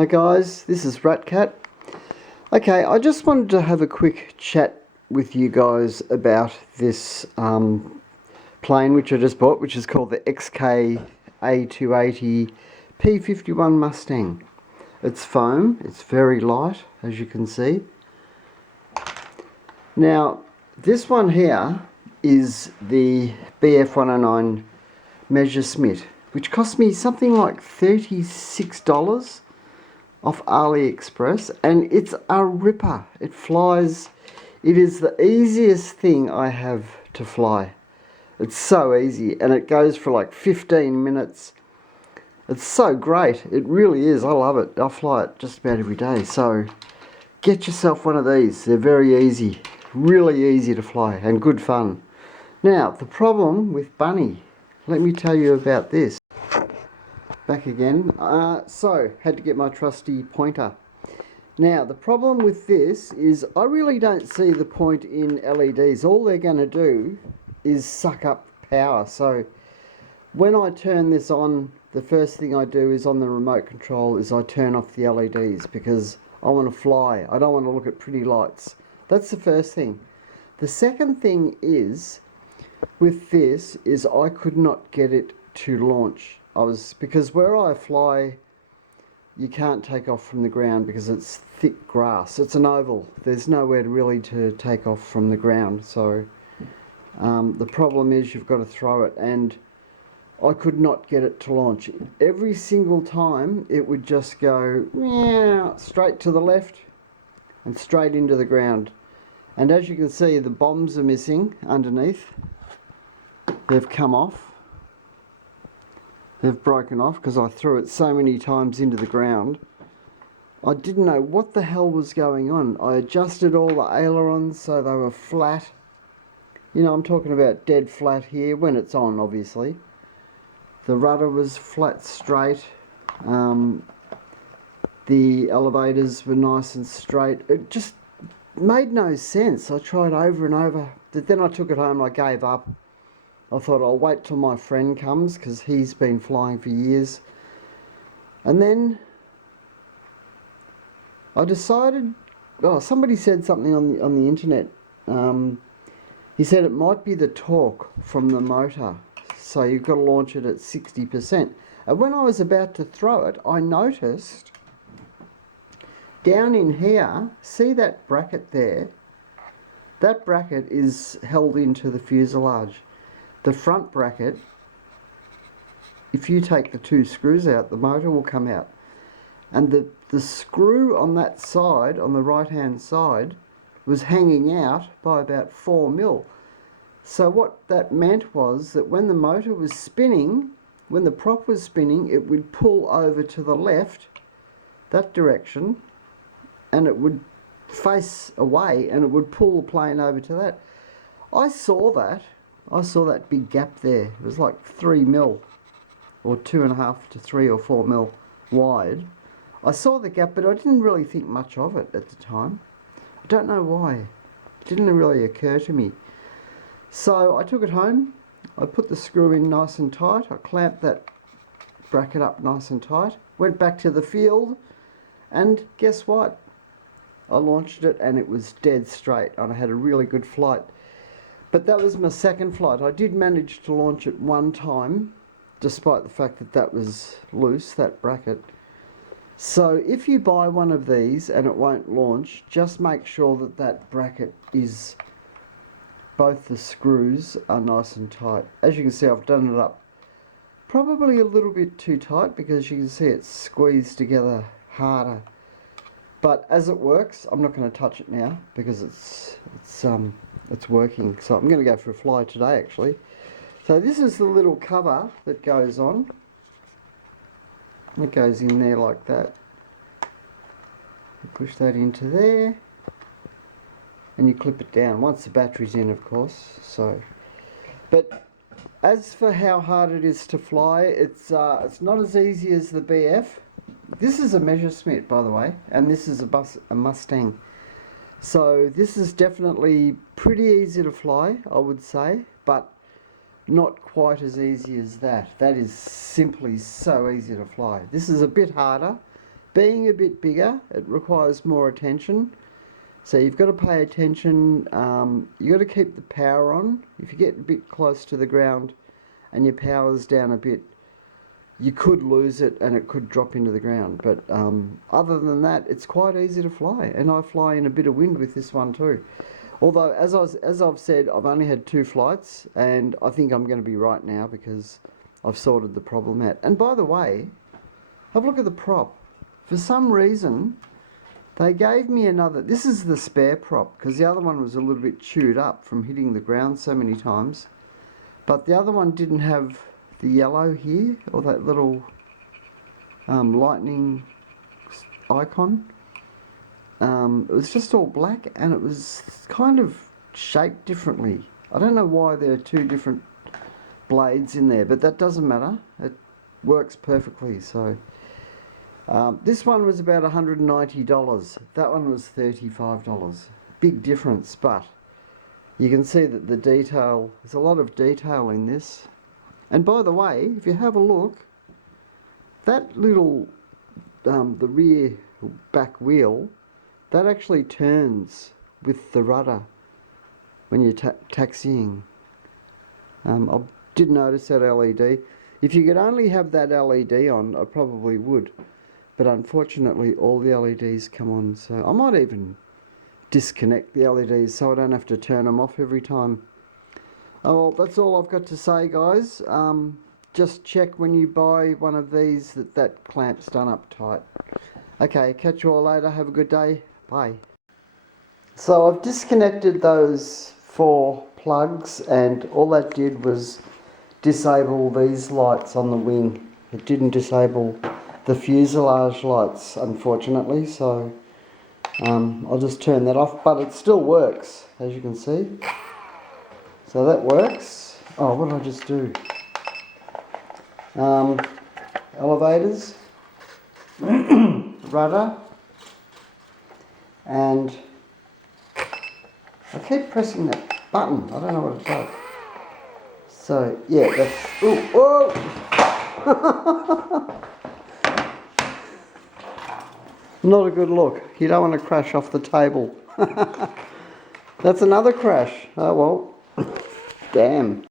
Hi guys, this is Ratcat. Okay, I just wanted to have a quick chat with you guys about this plane which I just bought, which is called the XK A280 P51 Mustang. It's foam, it's very light, as you can see. Now, this one here is the BF109 Messerschmitt, which cost me something like $36 off AliExpress, and it's a ripper. It flies. It is the easiest thing I have to fly. It's so easy, and it goes for like 15 minutes. It's so great. It really is. I love it. I fly it just about every day. So get yourself one of these. They're very easy. Really easy to fly and good fun. Now, the problem with Bunny. Let me tell you about this. Back again. So, had to get my trusty pointer. Now, the problem with this is I really don't see the point in LEDs. All they're going to do is suck up power. So, when I turn this on, the first thing I do is on the remote control is I turn off the LEDs because I want to fly. I don't want to look at pretty lights. That's the first thing. The second thing is, with this, is I could not get it to launch. Because where I fly, you can't take off from the ground because it's thick grass. It's an oval. There's nowhere really to take off from the ground. So the problem is you've got to throw it, and I could not get it to launch. Every single time it would just go meow, straight to the left and straight into the ground. And as you can see, the bombs are missing underneath. They've come off. They've broken off because I threw it so many times into the ground. I didn't know what the hell was going on. I adjusted all the ailerons so they were flat. You know, I'm talking about dead flat here when it's on, obviously. The rudder was flat straight. The elevators were nice and straight. It just made no sense. I tried over and over. Then I took it home and I gave up. I thought I'll wait till my friend comes because he's been flying for years. And then I decided, somebody said something on the internet. He said it might be the torque from the motor. So you've got to launch it at 60%. And when I was about to throw it, I noticed down in here, see that bracket there? That bracket is held into the fuselage. The front bracket, if you take the two screws out, the motor will come out. And the screw on that side, on the right hand side, was hanging out by about 4 mil. So what that meant was that when the motor was spinning, when the prop was spinning, it would pull over to the left, that direction, and it would face away and it would pull the plane over to that. I saw that big gap there. It was like 3 mil or 2.5 to 3 or 4 mil wide. I saw the gap, but I didn't really think much of it at the time. I don't know why. It didn't really occur to me. So I took it home. I put the screw in nice and tight. I clamped that bracket up nice and tight. Went back to the field, and guess what? I launched it and it was dead straight, and I had a really good flight. But that was my second flight. I did manage to launch it one time, despite the fact that that was loose, that bracket. So if you buy one of these and it won't launch, just make sure that that bracket is, both the screws are nice and tight. As you can see, I've done it up probably a little bit too tight because you can see it's squeezed together harder. But as it works, I'm not going to touch it now because it's working. So I'm going to go for a fly today, actually. So this is the little cover that goes on. It goes in there like that. You push that into there, and you clip it down once the battery's in, of course. So, but as for how hard it is to fly, it's not as easy as the BF. This is a Messerschmitt, by the way, and this is a Mustang. So this is definitely pretty easy to fly, I would say, but not quite as easy as that. That is simply so easy to fly. This is a bit harder. being a bit bigger, it requires more attention. So you've got to pay attention. You've got to keep the power on. If you get a bit close to the ground and your power's down a bit, you could lose it and it could drop into the ground. But other than that, it's quite easy to fly. And I fly in a bit of wind with this one too. Although, as I've said, I've only had 2 flights, and I think I'm going to be right now because I've sorted the problem out. And by the way, have a look at the prop. For some reason, they gave me another. This is the spare prop because the other one was a little bit chewed up from hitting the ground so many times. But the other one didn't have the yellow here, or that little lightning icon. It was just all black, and it was kind of shaped differently. I don't know why there are 2 different blades in there, but that doesn't matter. It works perfectly. So this one was about $190. That one was $35. Big difference, but you can see that the detail, there's a lot of detail in this. And by the way, if you have a look, that little, the rear back wheel, that actually turns with the rudder when you're taxiing. I did notice that LED. If you could only have that LED on, I probably would. But unfortunately, all the LEDs come on. So I might even disconnect the LEDs so I don't have to turn them off every time. Oh, well, that's all I've got to say, guys. Just check when you buy one of these that clamp's done up tight. Okay, catch you all later. Have a good day. Bye. So I've disconnected those 4 plugs, and all that did was disable these lights on the wing. It didn't disable the fuselage lights, unfortunately, so I'll just turn that off, but it still works, as you can see. So that works. Oh, what did I just do? Elevators, rudder, and I keep pressing that button. I don't know what it does. So yeah, that's. Ooh, whoa! Not a good look. You don't want to crash off the table. That's another crash. Oh well. Damn.